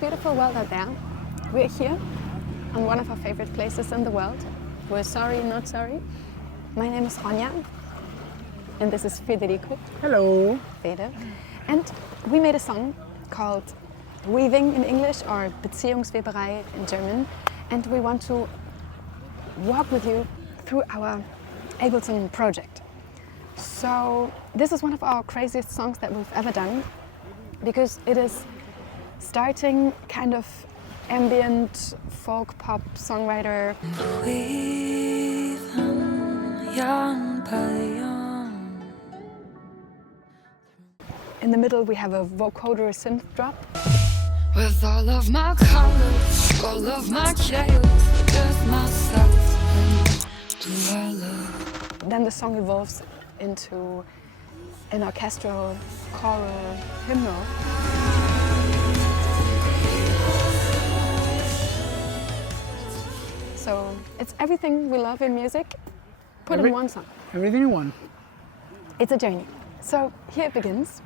beautiful world out there. We're here on one of our favorite places in the world. We're sorry, not sorry. My name is Ronja, and this is Federico. Hello. Fede. And we made a song called Weaving in English or Beziehungsweberei in German. And we want to walk with you through our Ableton project. So this is one of our craziest songs that we've ever done because it is starting kind of ambient folk pop songwriter. In the middle we have a vocoder synth drop. With all of my colors, all of my chaos, with myself to our love. Then the song evolves into an orchestral, choral, hymnal. So it's everything we love in music, put in one song. Everything in one. It's a journey. So here it begins.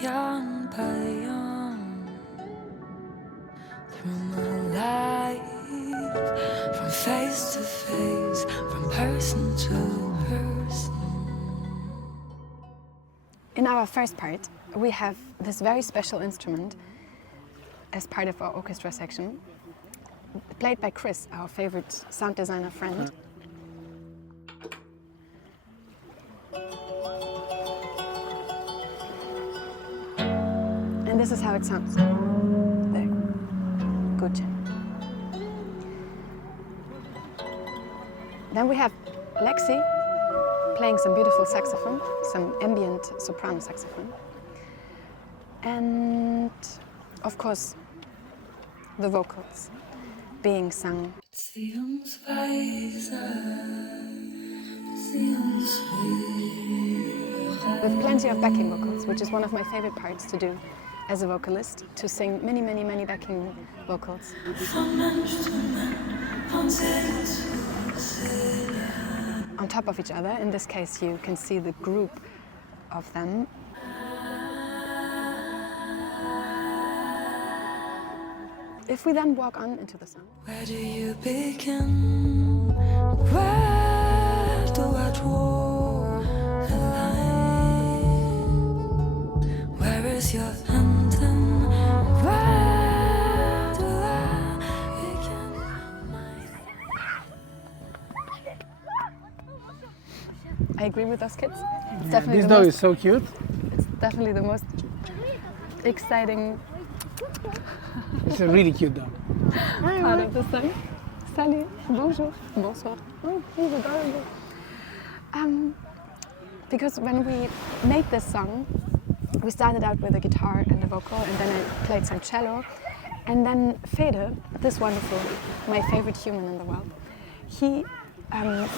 Young by young, through my life, from face to face, from person to person. In our first part, we have this very special instrument as part of our orchestra section, played by Chris, our favorite sound designer friend. And this is how it sounds. There. Good. Then we have Lexi playing some beautiful saxophone, some ambient soprano saxophone. And of course, the vocals being sung. With plenty of backing vocals, which is one of my favorite parts to do as a vocalist, to sing many backing vocals. On top of each other, in this case you can see the group of them. If we then walk on into the song. Where do you begin? Where do I draw the line? Where is your ending? Where do I begin? I agree with those kids. It's This dog is so cute. It's definitely the most exciting It's a really cute dog. part of the song. Salut, bonjour, bonsoir. Oh, he's adorable. Because when we made this song, we started out with a guitar and a vocal, and then I played some cello. And then Fede, this wonderful, my favorite human in the world, he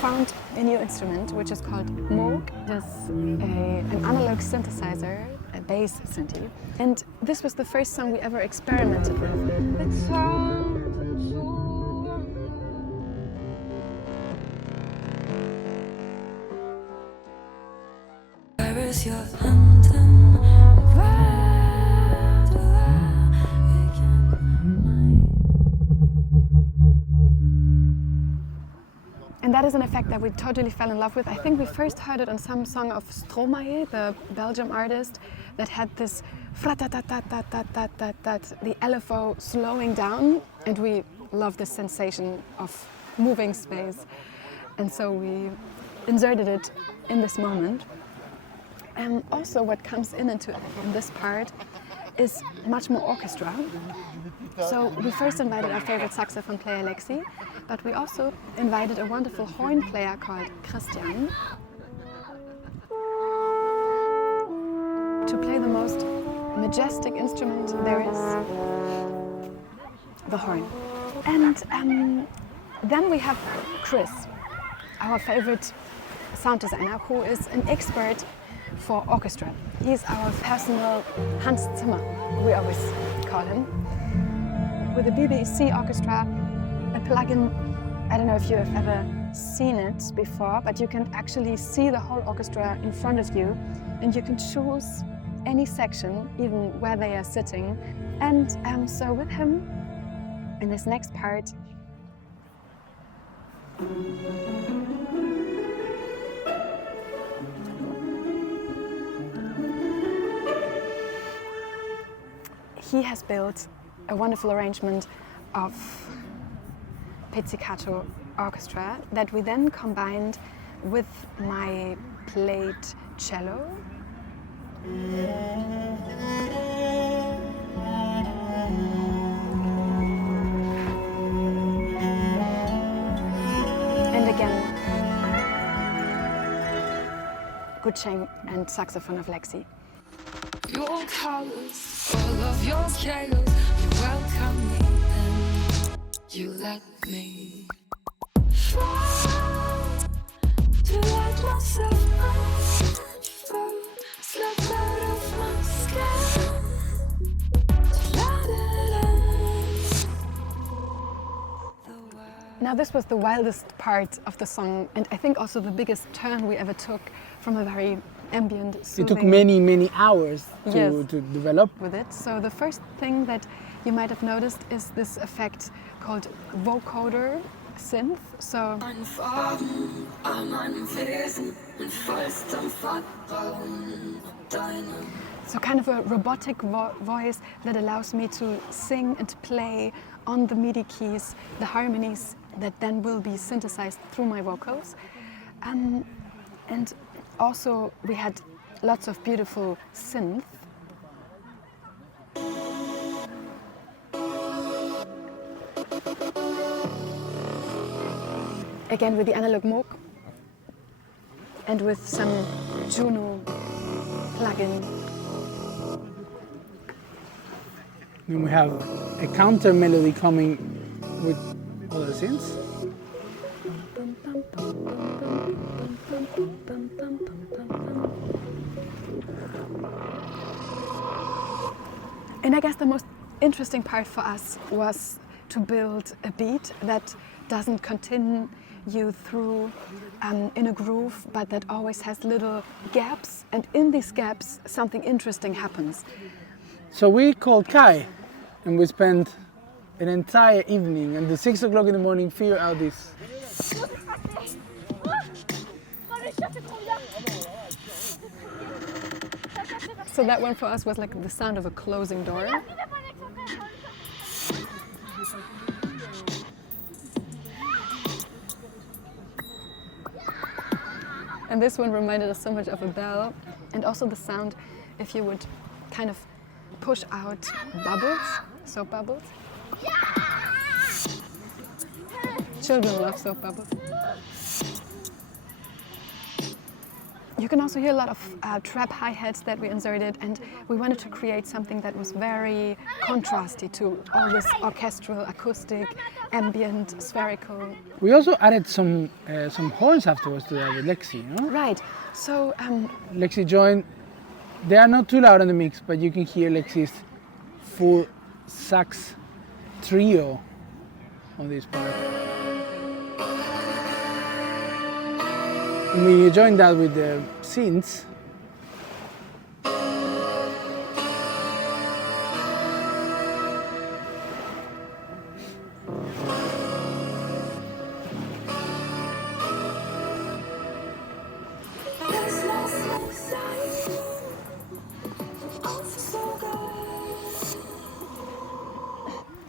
found a new instrument which is called Moog. It's an analog synthesizer, a bass synthi. And this was the first song we ever experimented with. Where is your ending? Where do I begin? And that is an effect that we totally fell in love with. I think we first heard it on some song of Stromae, the Belgian artist, that had this the LFO slowing down, and we love this sensation of moving space. And so we inserted it in this moment. And also what comes in this part is much more orchestra. So we first invited our favorite saxophone player, Lexi, but we also invited a wonderful horn player called Christian to play the most majestic instrument there is, the horn. And then we have Chris, our favorite sound designer, who is an expert for orchestra. He's our personal Hans Zimmer, we always call him. With the BBC orchestra, a plugin, I don't know if you have ever seen it before, but you can actually see the whole orchestra in front of you, and you can choose any section, even where they are sitting. And so with him, in this next part, he has built a wonderful arrangement of pizzicato orchestra that we then combined with my played cello. And again, Gucheng and saxophone of Lexi. Your colors, all of your chaos. You welcome me and you let me fall to let myself unfold. Slip out of my skin to let it in. The world. Now this was the wildest part of the song, and I think also the biggest turn we ever took from a very ambient, It soothing took many hours Yes. to develop. with it. So the first thing that you might have noticed is this effect called vocoder synth. So Anfahren an meinem Wesen und fällst am Vertrauen deinem. So kind of a robotic voice that allows me to sing and play on the MIDI keys, the harmonies that then will be synthesized through my vocals. And also we had lots of beautiful synth. Again with the analog Moog and with some Juno plugin. Then we have a counter melody coming with other synths. And I guess the most interesting part for us was to build a beat that doesn't continue through in a groove, but that always has little gaps, and in these gaps something interesting happens. So we called Kai and we spent an entire evening until 6 o'clock in the morning figure out this. So that one for us was like the sound of a closing door. And this one reminded us so much of a bell, and also the sound if you would kind of push out bubbles, soap bubbles. Children love soap bubbles. You can also hear a lot of trap hi-hats that we inserted, and we wanted to create something that was very contrasty to all this orchestral, acoustic, ambient, spherical. We also added some horns afterwards to that with Lexi, no? Right, so Lexi joined. They are not too loud in the mix, but you can hear Lexi's full sax trio on this part. And we joined that with the synths. There's no smooth side. Oh, so good.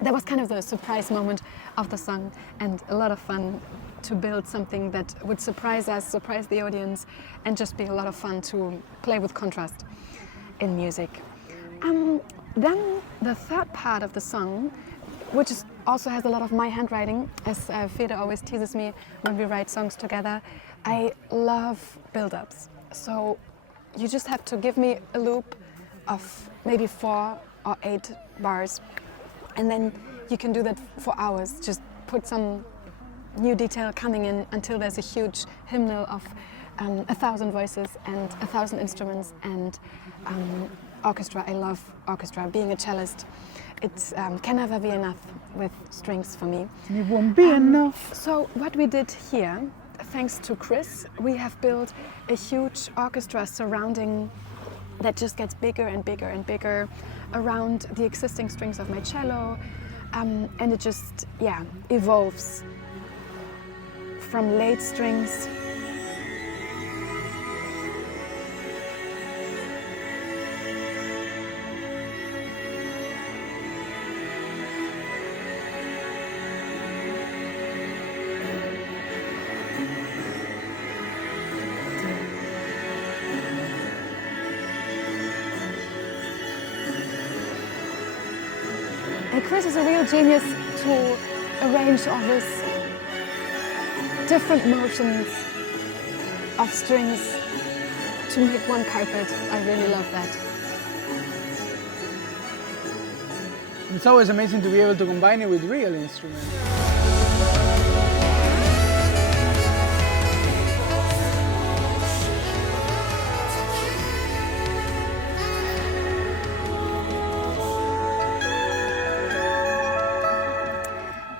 that was kind of the surprise moment of the song, and a lot of fun to build something that would surprise us, surprise the audience, and just be a lot of fun to play with contrast in music. Then the third part of the song, which also has a lot of my handwriting, as Fede always teases me when we write songs together. I love build-ups. So you just have to give me a loop of maybe 4 or 8 bars, and then you can do that for hours. Just put some new detail coming in until there's a huge hymnal of 1,000 voices and 1,000 instruments and orchestra. I love orchestra. Being a cellist, it can never be enough with strings for me. It won't be enough. So what we did here, thanks to Chris, we have built a huge orchestra surrounding that just gets bigger and bigger and bigger around the existing strings of my cello, and it just evolves from late strings and Chris is a real genius to arrange all these different motions of strings to make one carpet. I really love that. It's always amazing to be able to combine it with real instruments.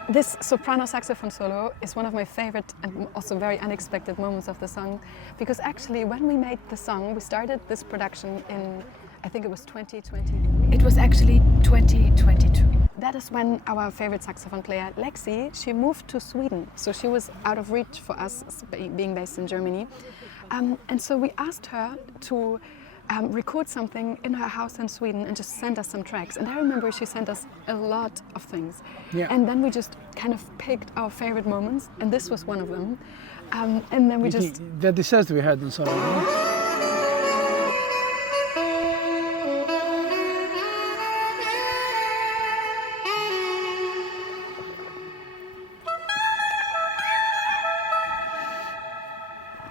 This soprano saxophone solo is one of my favorite and also very unexpected moments of the song, because actually when we made the song, we started this production in, I think it was 2020. It was actually 2022. That is when our favorite saxophone player, Lexi, she moved to Sweden. So she was out of reach for us, being based in Germany. And so we asked her to record something in her house in Sweden and just send us some tracks. And I remember she sent us a lot of things. Yeah. And then we just kind of picked our favorite moments, and this was one of them. And then we just... That deserves to be heard in solo. Right?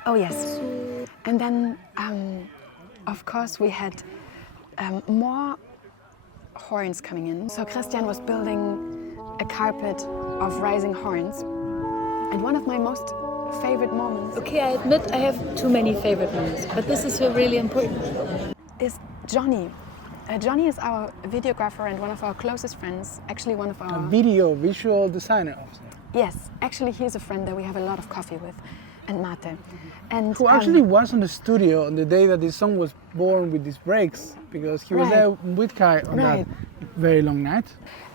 Oh yes. And then, of course, we had more horns coming in. So Christian was building a carpet of rising horns. And one of my most favorite moments... Okay, I admit I have too many favorite moments, but this is really important. ...is Johnny. Johnny is our videographer and one of our closest friends. Actually one of our... Visual designer also. Yes, actually he's a friend that we have a lot of coffee with. And Mate. And who actually was in the studio on the day that this song was born with these breaks, because he was there with Kai on that very long night.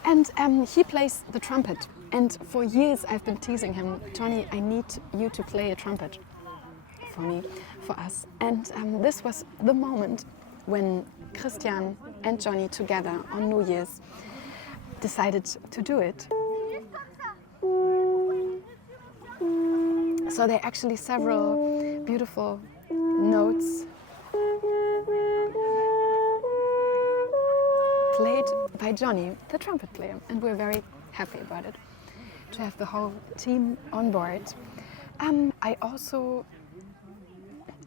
And he plays the trumpet. And for years I've been teasing him, Johnny, I need you to play a trumpet for me, for us. And this was the moment when Christian and Johnny together on New Year's decided to do it. So there are actually several beautiful notes played by Johnny, the trumpet player, and we're very happy about it, to have the whole team on board. I also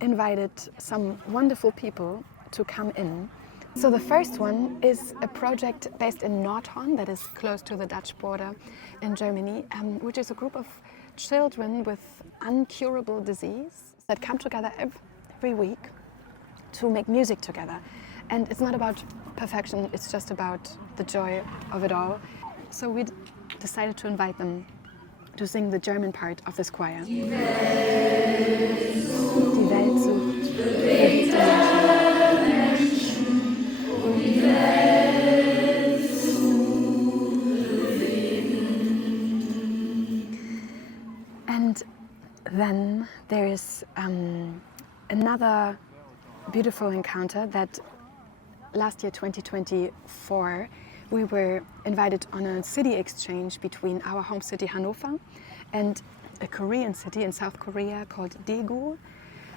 invited some wonderful people to come in. So the first one is a project based in Nordhorn, that is close to the Dutch border in Germany, which is a group of children with incurable disease that come together every week to make music together. And it's not about perfection, it's just about the joy of it all. So we decided to invite them to sing the German part of this choir. Die Welt sucht verliebte Menschen. Die Welt sucht Leben. And then there is another beautiful encounter that last year, 2024, we were invited on a city exchange between our home city Hannover and a Korean city in South Korea called Daegu,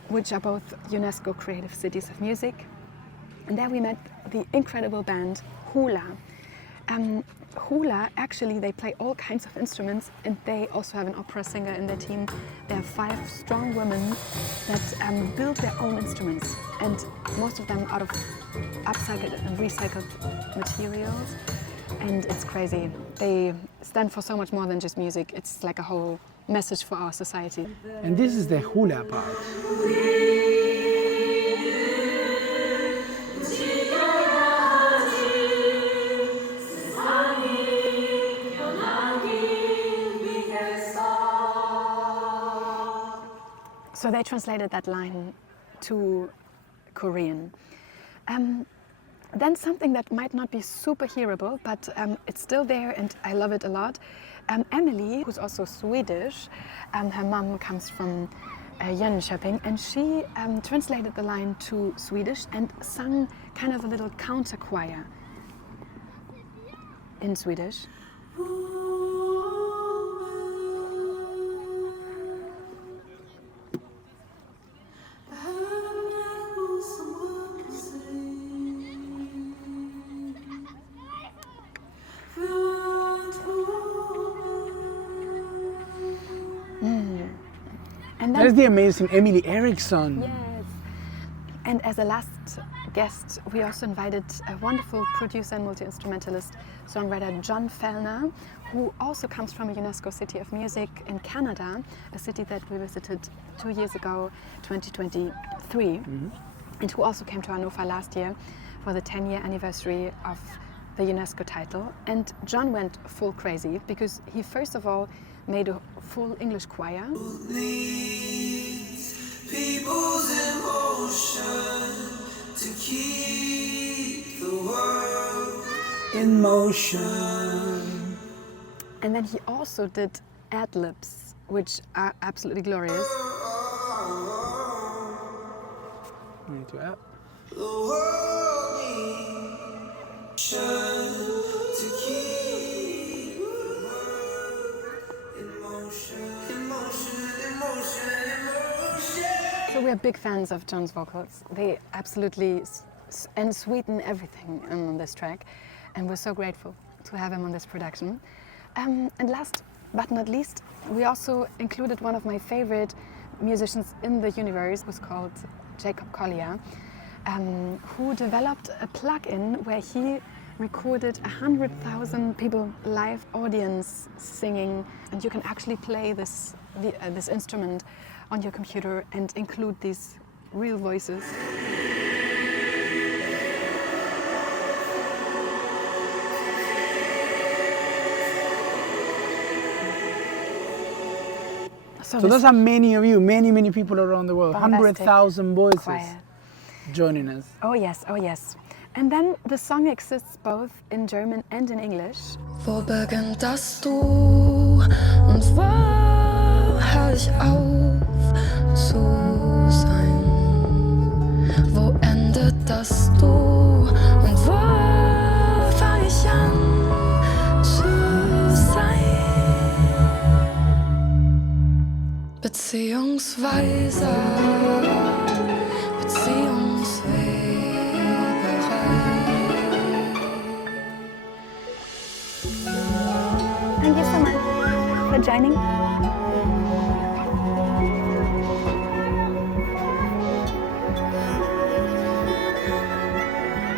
which are both UNESCO Creative Cities of Music. And there we met the incredible band Hula. Hula, actually, they play all kinds of instruments, and they also have an opera singer in their team. There are 5 strong women that build their own instruments, and most of them out of upcycled and recycled materials. And it's crazy. They stand for so much more than just music. It's like a whole message for our society. And this is the hula part. So they translated that line to Korean. Then something that might not be super hearable, but it's still there and I love it a lot. Emily, who's also Swedish, her mom comes from Jönköping, and she translated the line to Swedish and sung kind of a little counter choir in Swedish. That is the amazing Emily Eriksson. Yes. And as a last guest, we also invited a wonderful producer and multi-instrumentalist, songwriter John Fellner, who also comes from a UNESCO City of Music in Canada, a city that we visited 2 years ago, 2023, and who also came to Hannover last year for the 10-year anniversary of the UNESCO title. And John went full crazy because he first of all made a full English choir. People's emotion to keep the world In motion. And then he also did ad-libs, which are absolutely glorious. Need to add. the world needs to keep the world in motion, in motion, in motion, in motion. So we're big fans of John's vocals. They absolutely and sweeten everything on this track. And we're so grateful to have him on this production. And last but not least, we also included one of my favorite musicians in the universe, who's called Jacob Collier, who developed a plugin where he recorded 100,000 people live audience singing, and you can actually play this instrument on your computer and include these real voices. So those are many of you, many people around the world, Bombastic 100,000 voices choir. joining us. Oh yes, oh yes. And then the song exists both in German and in English. Wo beginnt das Du und wo hör ich auf zu sein? Wo endet das Du und wo fang ich an zu sein? Beziehungsweise, Thank you so much for joining.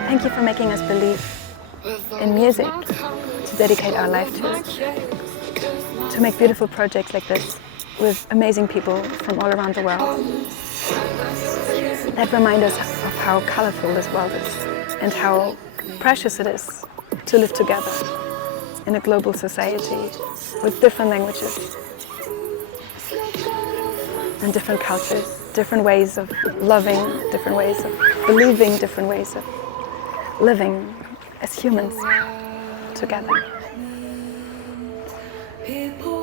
Thank you for making us believe in music, to dedicate our life to make beautiful projects like this with amazing people from all around the world that remind us of how colorful this world is and how precious it is to live together in a global society with different languages and different cultures, different ways of loving, different ways of believing, different ways of living as humans together. people